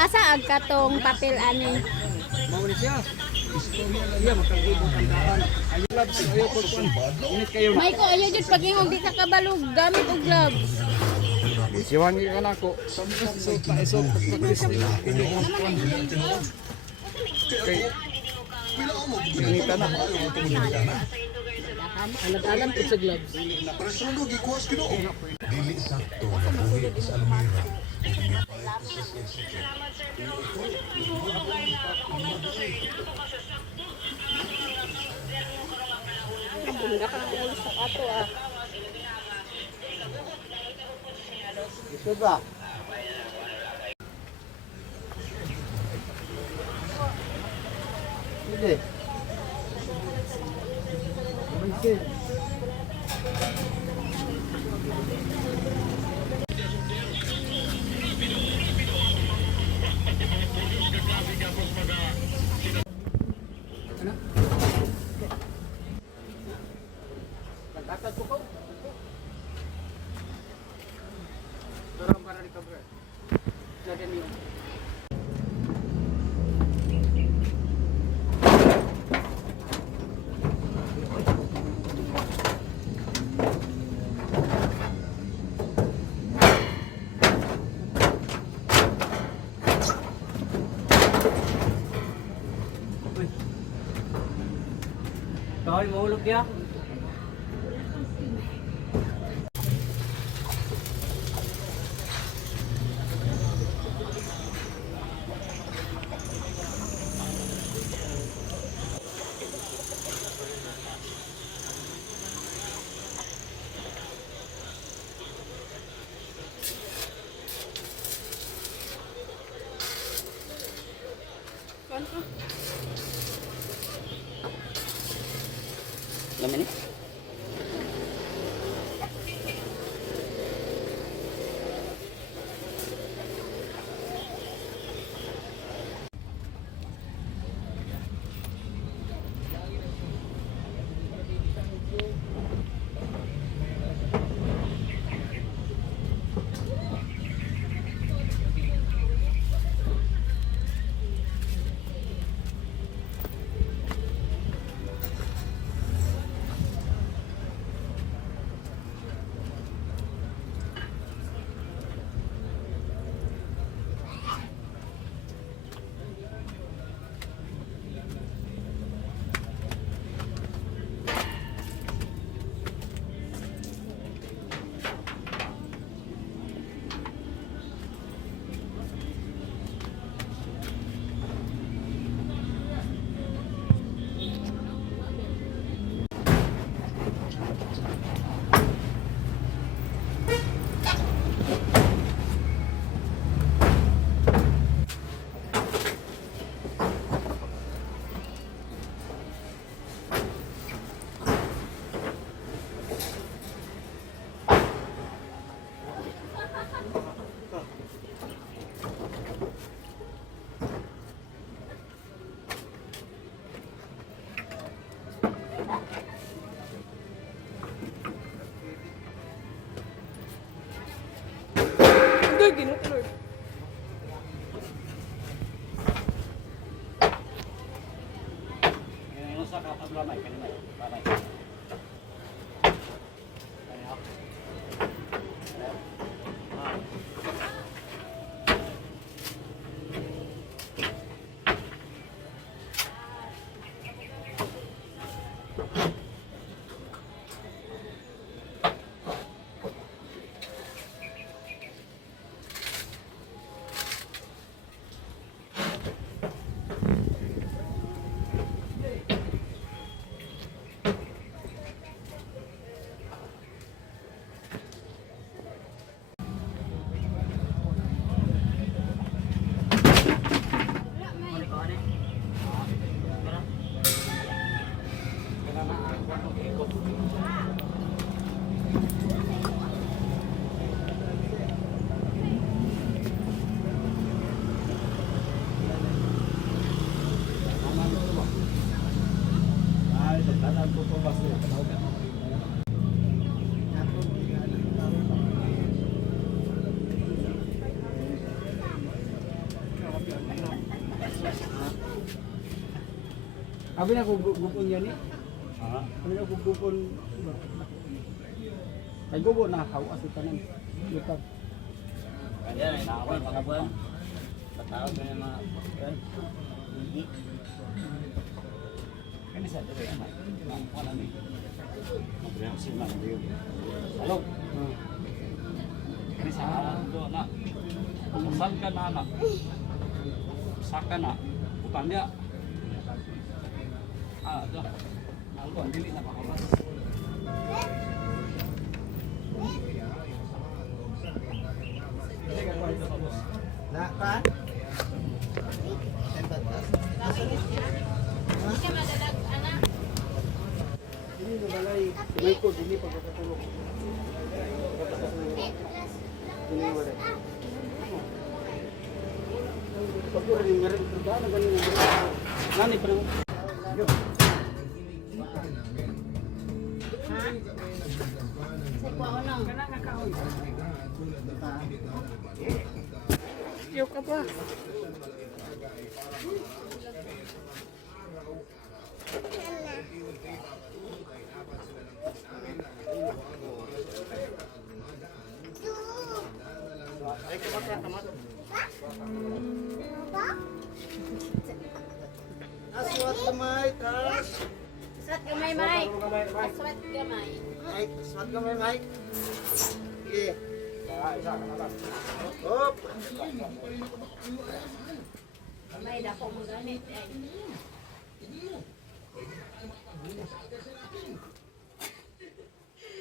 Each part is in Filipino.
Asa ang katong papel ani? Mawala siya. Iya, makagibot ang daan. Ayaw gloves, ayaw po. Init kayo na. May ko ayo jud pag ingog di ka kabalog gamit og gloves. Siwangi ka na ako. Isot na isot. Practice nila. Okay. Inita na. Alam ko sa gloves. Dili sakto na buhi sa Almira. Bunda ka ng ulo sa ato ah. Isot ba? Hindi. Sige. Nagtatag ko ko. Turang para recover. Jadi niyo. Kau mau ulog dia? Laman ni? Ginuklod. Ano sa kapaglamay kanina? Paray. Sabi na kung gupon yan eh. Sabi na kung gupon. Ay gubo na kawas ito tanan. Lutag. Kaya na nakakawal mga buwan. Patawag na yung mga buwan. Hindi. Kani sa dito yan. Mga ano eh. Mag-reaction lang yun. Halo. Kani sa alam doon na. Kumasan ka na anak. Saka na. Bukan dia. Ito. Ako, hindi na makakas. Lakan? Ini nabalay. May ko, dili pagkakatulog. Ini wala. Pagkura rin nga rin. Daan na ganun. Nani pa nang... Sa kuwaon lang. Yo ka pa. Aswat kamay, tas. Aswat gamay, Mike. Aswat gamay. Mike, aswat kamay, Mike. Sige. Hop. Gamay, dako mo ganit.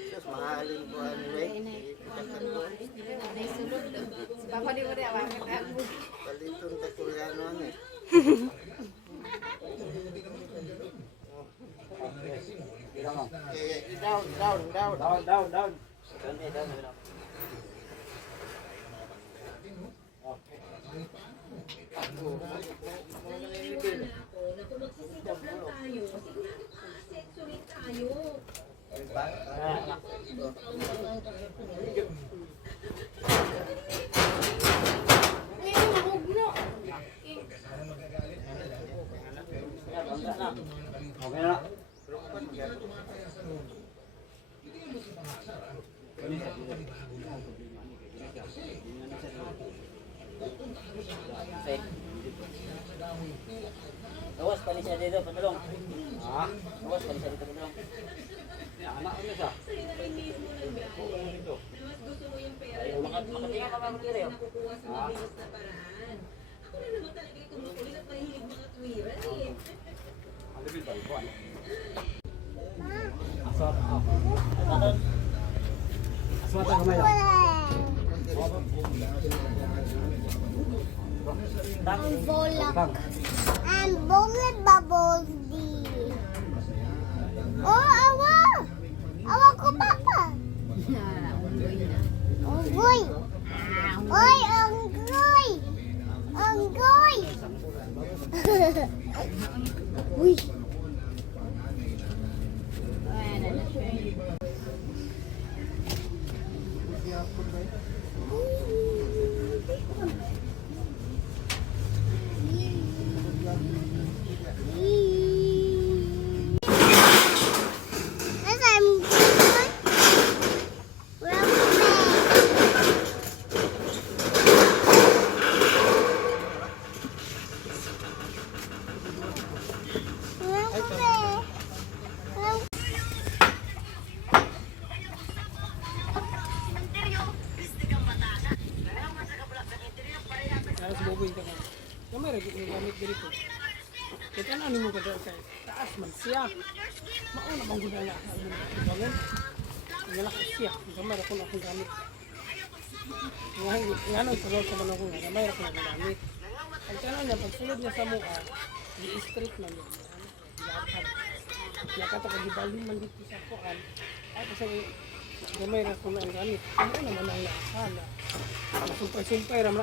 Terus mahalin ko ano eh. Ay, sulod. Sa bako di mo rin, awang kakagbo. Palitong Koreano ano eh. Down. Ay, mahugno. Okay na. Awas pa siya dito, patulong. Ha? Awas pa siya dito, patulong. Anak ko na siya. Makatingin ka ba ng kiri? Alipin pa rin ko. Aswat ang kamay lang. Tang. And bullet bubbles di. Oh, awa! Awa ko, Papa! Unggoy! Oy, unggoy! Unggoy! Uy! Yes, I'm good. Kaya sa bubuin ka man. Kamay rin yung gamit dito. Kita na mo ka sa taas man siya. Mauna bang gudala ka mo. Ganun. Ang laki siya. Kamay rin ko na akong gamit. Nga nang tulog sa manong ko nga. Kamay rin ko na gamit. Ang tanong niya, pag sulod niya sa mukha, i-straight na niya. Lakad. Nakata ka gibalin man dito sa kuan. Tapos ang gamay rin ko na ang gamit. Ano naman ang nakasala. Sumpay-sumpay rin.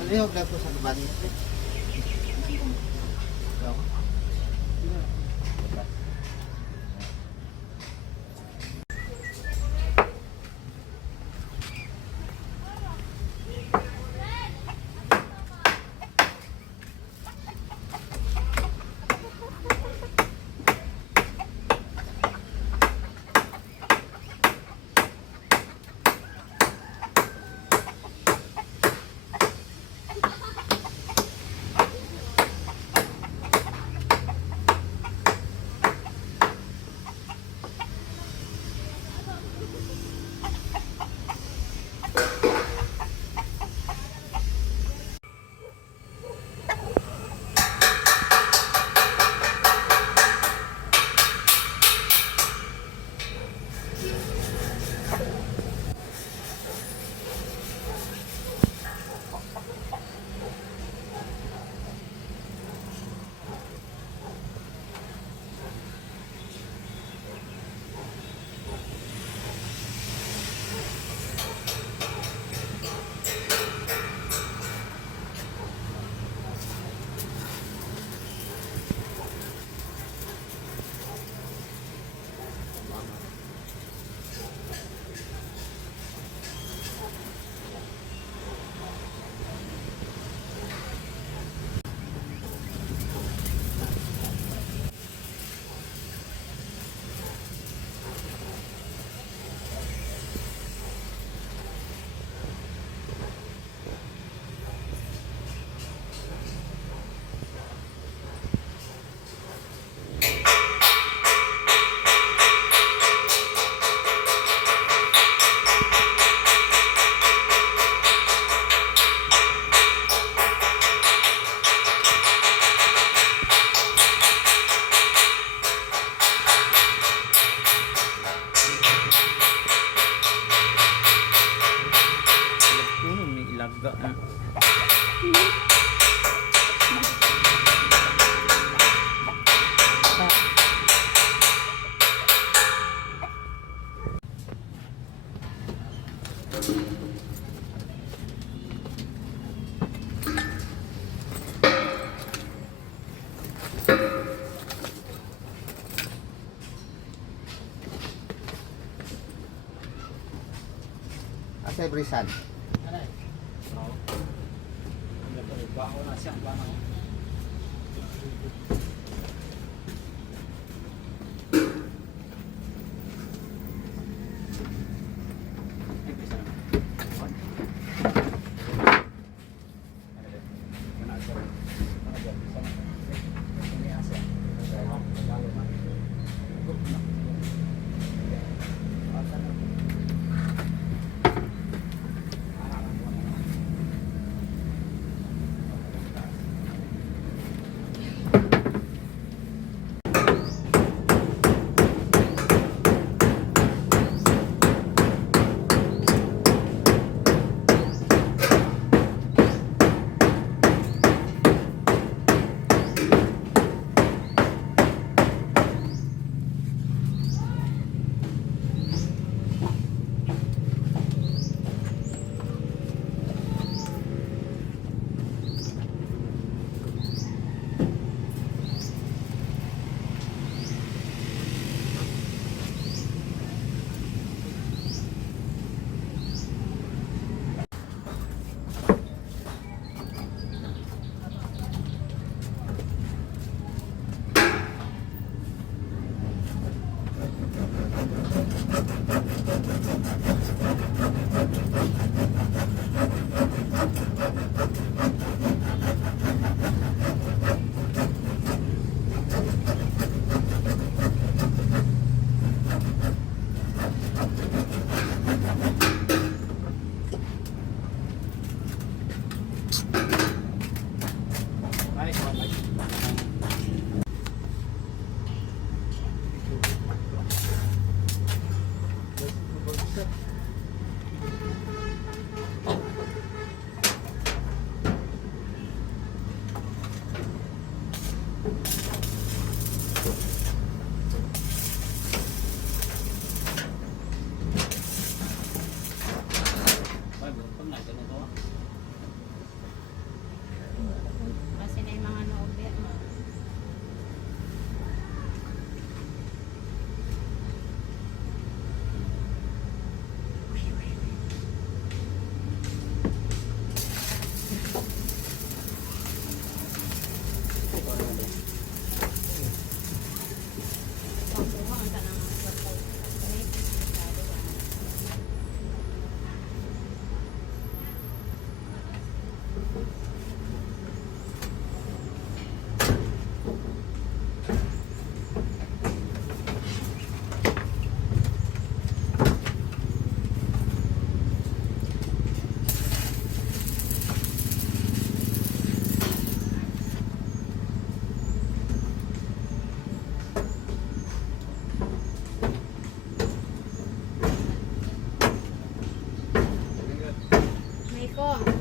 Alihog lang ko sa kabanit. Puno may ilaga na. Asa brisan. Baho na siya bana. po.